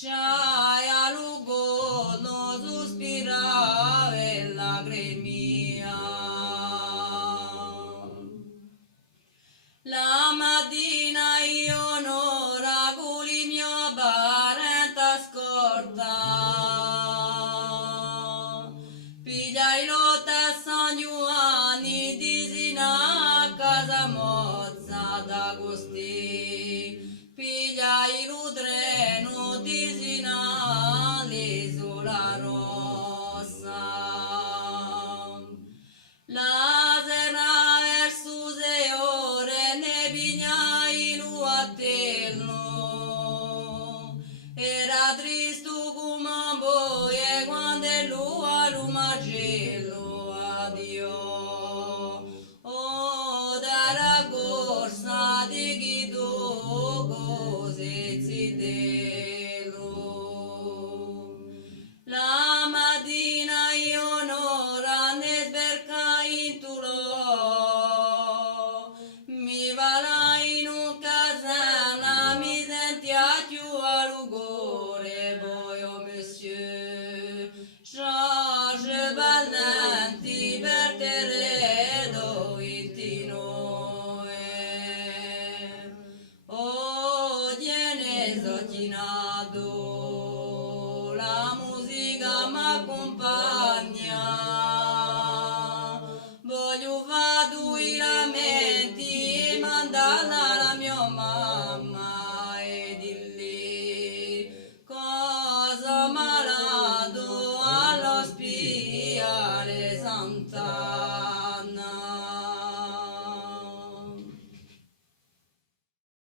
c'hai a lungo non sospirare lagrimia. La mattina io non raccogli il mio parente scorta, pigliai lotta a San Giovanni di Sina a casa mozza d'Agosti, pigliai il treno di Sina all'isola rossa. La sera verso 6 ore ne pigliai l'uattello, era triste come un boia quando lui macello addio. Oh, dalla corsa di chi tu cose zitelo. La mattina io non ne sbercai in tulò, mi valai in un casana, mi sentia più a lugore, poi oh monsieur, Georges Valenti per Teredo in Tinoe. Oh, tiene sottinato, la musica m'accompagna, voglio fare due lamenti e mandarla alla mia mamma e dirgli cosa malato all'ospedale Santa